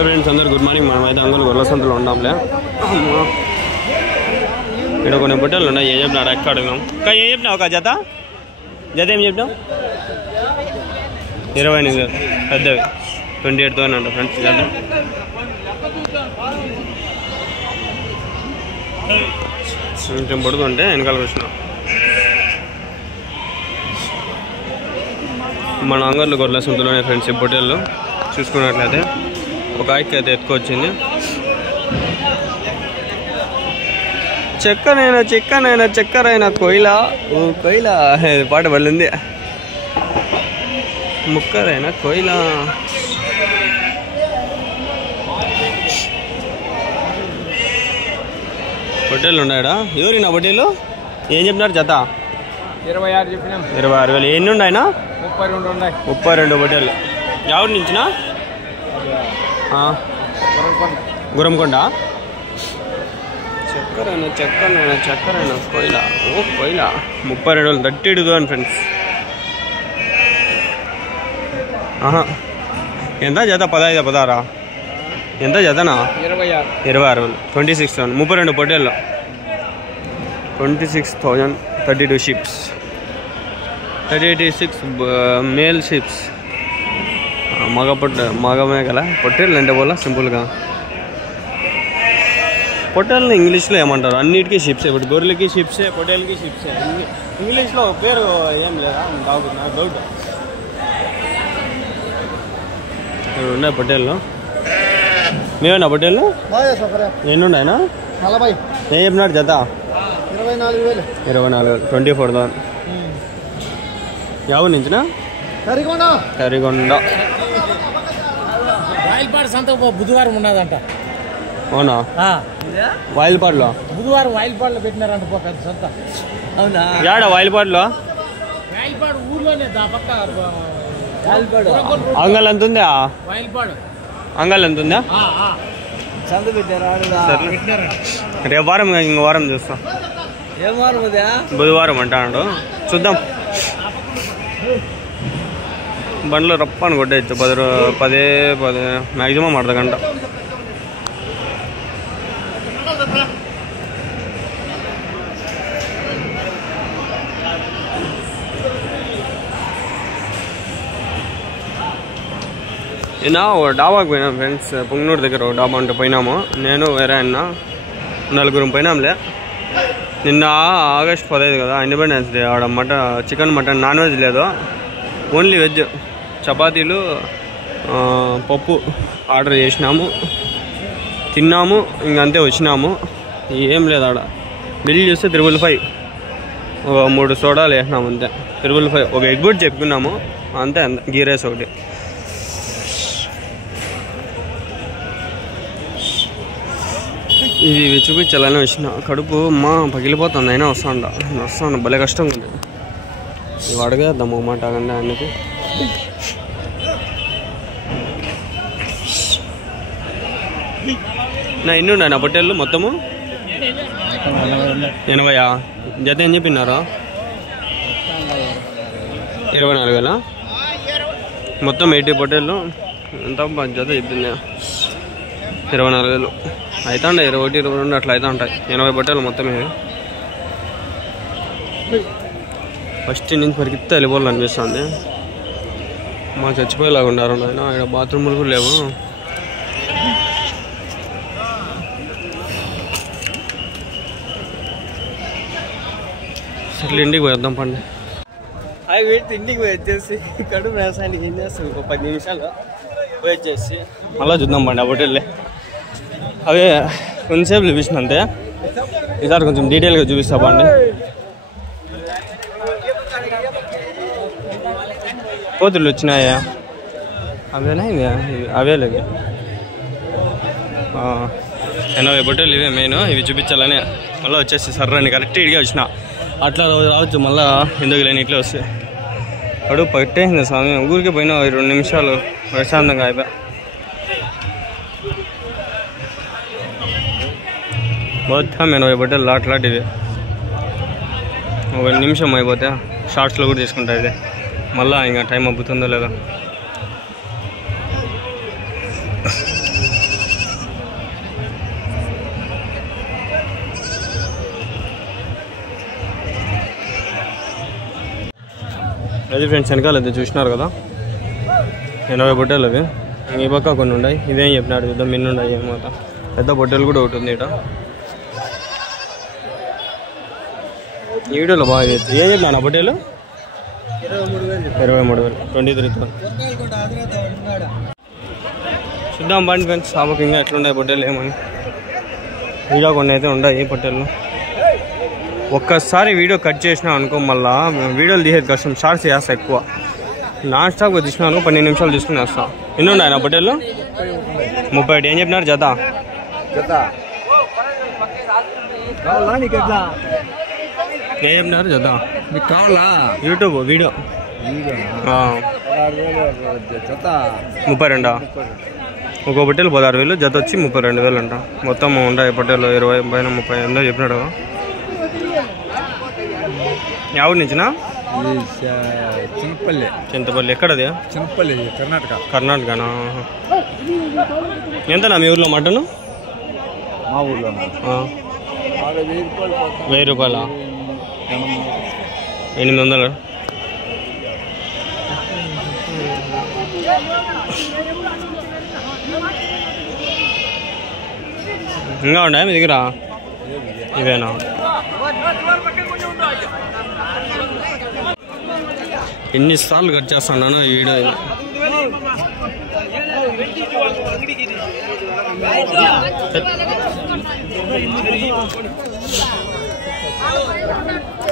Hi friends అందరు good morning. మనమైతే అంగల్ గొర్రెల సంతలో ఉన్నాంలే. ఇక్కడ కొన్ని బుట్టలు ఉన్నాయి. ఏం చెప్పినాడు ఎక్క అడిగినాం. ఇంకా ఏం చెప్పినావు ఒక జత ఏం చెప్పినావు? 28 పెద్దవి 28,000 అంట ఫ్రెండ్స్ జత. కొంచెం పడుతుంటే వెనకాలకు వచ్చినాం. మన అంగర్లు గొర్రెల సంతలోనే ఫ్రెండ్స్ ఈ బుట్టలు చూసుకున్నట్లయితే ఒక ఆయనకి అయితే ఎత్తుకొచ్చింది. చక్కరైన కొయిలా కొయిలా పాట పడింది. ముక్కరైన కొయిలా బొట్టేలు ఉన్నాయడా? ఎవరి నా బొట్టేలు ఏం చెప్పినారు జత? 26 చెప్పినాం. 26,000. ఎన్ని ఉన్నాయినా? 32 ఉన్నాయి. 32 బొట్టేలు. ఎవరి నుంచినా? గురంకొండ. చక్కరైన కొయిలా కొయిలా 32,000 32,000 ఫ్రెండ్స్. ఎంత జత? 15 16 ఎంత జతనా? 26 26,000 32 పొట్టేళ్ళు 26,000 32 షిప్స్ 36 మేల్ షిప్స్. మగ మేకల పొట్టేళ్ళు అంటే పోలా సింపుల్గా. పొట్టేళ్ళని ఇంగ్లీష్లో ఏమంటారు? అన్నిటికీ షిప్సే. ఇప్పుడు గొర్రెలకి షిప్సే, పొట్టేళ్ళకి షిప్సే. ఇంగ్లీష్లో పేరు ఏం లేదా? నాకు డౌట్. ఇక్కడ ఉన్నాయి పొట్టేళ్ళు. మేమేనా పొట్టేళ్ళు? ఎన్ని ఉన్నాయనా? 40. ఏం చెప్పినాడు జత? 24,000. 24,000. ఎవరి నుంచినా? కరిగొండ. వాయిల్పాడు సంత బుధవారం ఉన్నదంట. అవునా? వాయిల్పాడులో బుధవారం వాయిల్పాడులో పెట్టినారంట పెద్ద సంత. అవునా? యాడ వాయిల్పాడులో? వాయిల్పాడు ఊర్లోనే పక్క. అంగల్ ఎంత ఉందా? వాయిల్పాడు అంగల్ ఎంత ఉందా? సంత పెట్టారా? రేపు వారం ఇంకో వారం చూస్తాం. ఏం వారం? బుధవారం అంటాడు. చూద్దాం. బండ్లో రప్పని కొట్టేయచ్చు. 10 మ్యాక్సిమం అర్ధ గంట. నా డాబాకి పోయినాం ఫ్రెండ్స్. పుంగనూరు దగ్గర ఒక డాబా ఉంటే పోయినాము. నేను వేరే అన్న 4 పోయినాంలే. నిన్న ఆగస్ట్ 15 కదా, ఇండిపెండెన్స్ డే. ఆడ చికెన్ మటన్ నాన్ వెజ్ లేదు, ఓన్లీ వెజ్. చపాతీలు పప్పు ఆర్డర్ చేసినాము, తిన్నాము, ఇంకంతే వచ్చినాము. ఏం లేదు ఆడ. బిల్ చూస్తే 555. 3 సోడాలు వేసినాము అంతే. 555. ఒక ఎగ్ బుట్ చెప్పుకున్నాము అంతే. గీ రైస్ ఒకటి. ఇవి చూపించాలని వచ్చిన. కడుపు పగిలిపోతుంది. అయినా వస్తాను భలే కష్టంగా ఉంది. ఇవి అడగేద్దాం ఒక మాట ఆగండి ఆయనకి. నా ఎన్ని ఉన్నాయి నా పొట్టేళ్ళు మొత్తము? 80. జత ఏం చెప్పినారా? 24,000. మొత్తం 80 పొట్టేళ్ళు. ఎంత జత చెప్పింది? 24,000 అవుతా ఉంటాయి. 21 22 అట్లా అవుతా ఉంటాయి. 80 పొట్టేళ్ళు మొత్తం. ఇవి ఫస్ట్ నుంచి పరిగెత్తే వెళ్ళిపోవాలనిపిస్తుంది. మా చచ్చిపోయేలాగా ఉన్నారు ఆయన. ఇక్కడ బాత్రూములు కూడా లేవు. అసలు ఇంటికి పోయేద్దాం పండి. అవి పెట్టి ఇంటికి పోయి వచ్చేసి కడుపు వ్యవసాయానికి ఏం చేస్తాం? ఒక 10 నిమిషాలు పోయి వచ్చేసి మళ్ళీ చూద్దాం పండి. ఆ హోటల్లే అవే కొంచెంసేపు చూపించిన అంతే. ఈసారి కొంచెం డీటెయిల్గా చూపిస్తా పండి. కోతులు వచ్చినాయా? అవేనా? ఇవి అవే లేదు. 80 బొట్టెలు ఇవే మెయిన్. ఇవి చూపించాలని మళ్ళీ వచ్చేసి సర్రని కరెక్ట్ ఇడిగా వచ్చిన. అట్లా రావచ్చు మళ్ళీ ఎందుకు లేని ఇట్లా వస్తే. అడుగు పట్టేసింది స్వామి. ఊరికి పోయినా 2 నిమిషాలు ప్రశాంతంగా అయిపోయా. మొత్తం 80 బొట్టెలు లాట్లాంటివి. 1 నిమిషం అయిపోతే షార్ట్స్లో కూడా తీసుకుంటా. ఇదే మళ్ళీ ఇంకా టైం అబ్బుతుందో లేదో. అది ఫ్రెండ్స్ వెనకాల అది చూసినారు కదా 80 పొట్టేలు అవి ఈ పక్క కొన్ని ఉన్నాయి ఇదేం చెప్పినాడు చూద్దాం మిన్ను ఉన్నాయి ఏమోత పెద్ద పొట్టేలు కూడా ఒకటి ఉంది ఇట ఈ వీడియోలో బాగా ఏం చెప్పినా నా పొట్టేలు 23,000 23,000 చూద్దాం బండి ఫ్రెండ్స్ షాపుకి ఇంకా ఎట్లున్నాయి పొట్టేలు ఏమని వీడియో కొన్ని అయితే ఉన్నాయి పొట్టేలు ఒక్కసారి వీడియో కట్ చేసినా అనుకో మళ్ళీ వీడియోలు తీసేది కష్టం షార్ట్స్ చేస్తా ఎక్కువ నాన్ స్టాప్గా తీసుకున్నాను 12 నిమిషాలు తీసుకుని వేస్తా ఎన్ని ఉన్నాయి నా పొట్టేలు 31 ఏం చెప్పినారు జత ఏం చెప్పినారు జత మీకు కావాలా యూట్యూబ్ వీడియో 32 ఒక పొట్టేలు 16,000 జత వచ్చి 32,000 అంట మొత్తం ఉంటాయి పొట్టేలు 20 పైన 30 ఎంతో చెప్పినాడు ఎవరి నుంచినా చింతపల్లి ఎక్కడది చింతపల్లి కర్ణాటకనా ఎంతనా మీ ఊర్లో మటన్ మా ఊర్లో 1000 రూపాయల 800 ఇంకా ఉన్నాయా మీ దగ్గర ఇవేనా ఎన్నిసార్లు కట్ చేస్తున్నాను ఈ వీడియో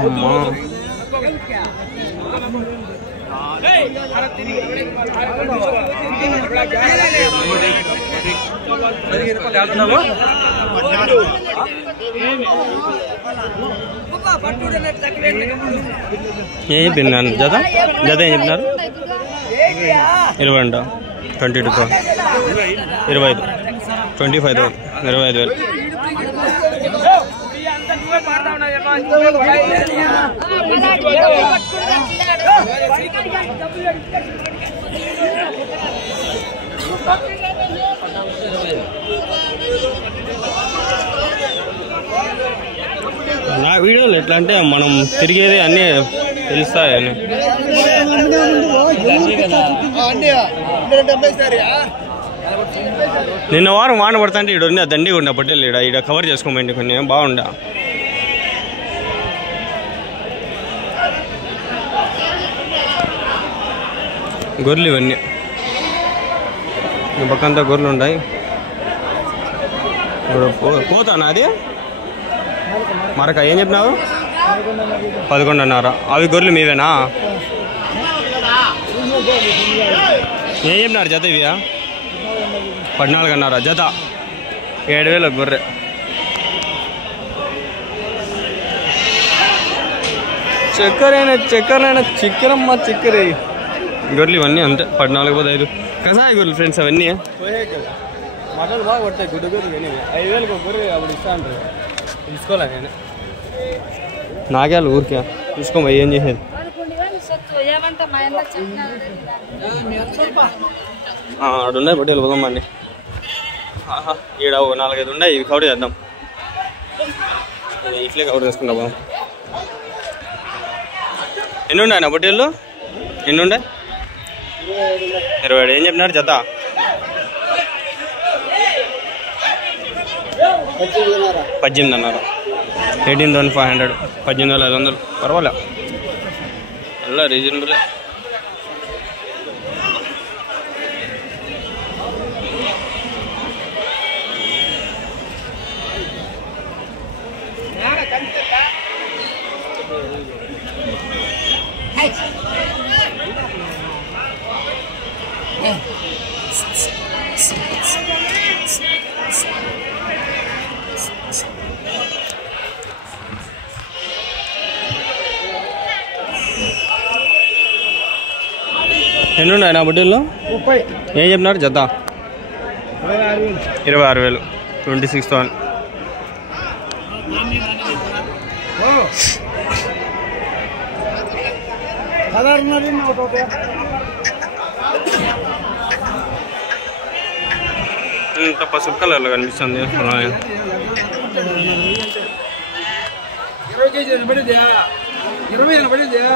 అమ్మా ఏం చెప్పినాను జత ఏం చెప్పినారు 20 అంట 22 25 25,000 నా వీడియోలు ఎట్లా అంటే మనం తిరిగేది అన్నీ తెలుస్తాయని నిన్న వారం వాన పడుతుంటే ఈడ ఉంది దండి ఉండే పొట్టేలు ఈడ కవర్ చేసుకోమండి కొన్ని బాగుండా గొర్రెలు ఇవన్నీ ఈ పక్కంతా గొర్రెలు ఉన్నాయి పోతానా అది మరక ఏం చెప్పినావు 11.5 అవి గొర్రెలు మీవేనా ఏం చెప్పినారు జత ఇవి 14.5 జత 7,000 గొర్రె చక్కెరైనా చక్కెర గొర్రెలు ఇవన్నీ అంతే 14.5 కసాయి గొర్రెలు ఫ్రెండ్స్ అవన్నీ మటలు బాగా పడతాయి గుడ్డ గొర్రెలు 5,000 గొర్రె అప్పుడు ఇస్తా అంటారు తీసుకోలే నేను నాకేళ్ళు ఊరికే తీసుకోమా ఏం చేసేది ఆడున్నాయి పొట్టేలు పోదామండి ఈడ 4-5 ఉన్నాయి ఇవి కవర్ చేద్దాం ఇట్లే కవర్ చేసుకుంటా పోదాం ఎన్ని ఉన్నాయి నా పొట్టేళ్ళు ఎన్ని ఉండే 27 ఏం చెప్పినారు జత 18.5 18,500 18,500 పర్వాలే ಎಲ್ಲ రీజనబుల్ ఎన్ని ఉన్నాయి నా బుడ్డీల్లో 30 ఏం చెప్పినారు జత 26,000 26,000 ఇంత పసుపు కలర్లో కనిపిస్తుంది 20 కేజీలు పడిద్యా 20 పడిద్యా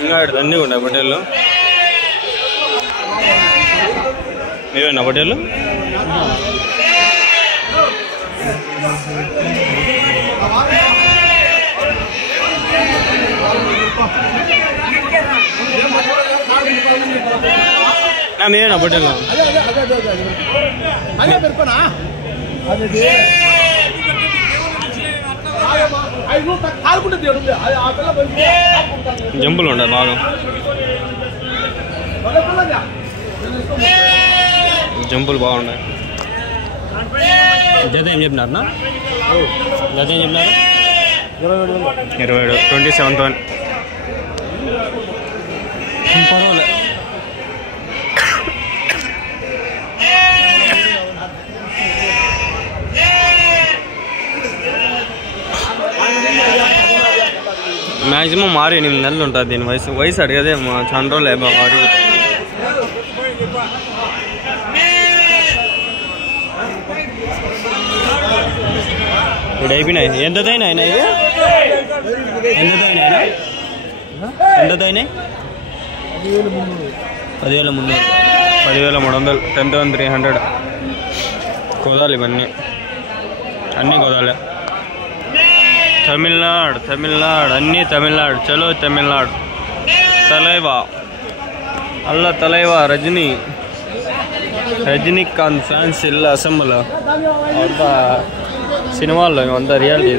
ఇంకా ఇక్కడ అన్నీ ఉన్నాయి హోటల్లో. మీవేనా హోటళ్ళు? మీవేనా హోటల్లో? జంపులు ఉన్నాయి బాగా. జంపులు బాగున్నాయి. జత ఏం చెప్పినారన్నా? జత ఏం చెప్పినారు? 27 27,000. పర్వాలే. మ్యాక్సిమం 6-8 నెలలు ఉంటుంది దీని వయసు అడిగదే చాలా రోజులు అడిగి. ఇప్పుడు అయిపోయినాయి. ఎంత అయినాయి ఇది? ఎంత అయినాయి? 10,300 10,300 10,300 గోదాలు ఇవన్నీ. అన్నీ గోదాలే. తమిళనాడు అన్నీ తమిళనాడు. చలో తమిళనాడు. తలైవా అల్ల తలైవా రజనీకాంత్ ఫ్యాన్స్ ಇಲ್ಲ అసెంబ్ల్ అంత సినిమాల్లో అంత రియాలిటీ.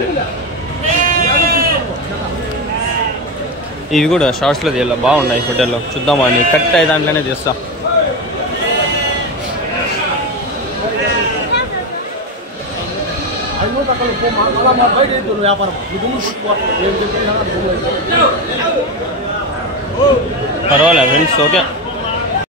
ఇది కూడా షార్ట్స్లో తీయాలి. బాగున్నాయి హోటల్లో. చూద్దామా అని కరెక్ట్ అయ్యే దాంట్లోనే తీస్తా. పర్వాలేదు ఫ్రెండ్స్. ఓకే.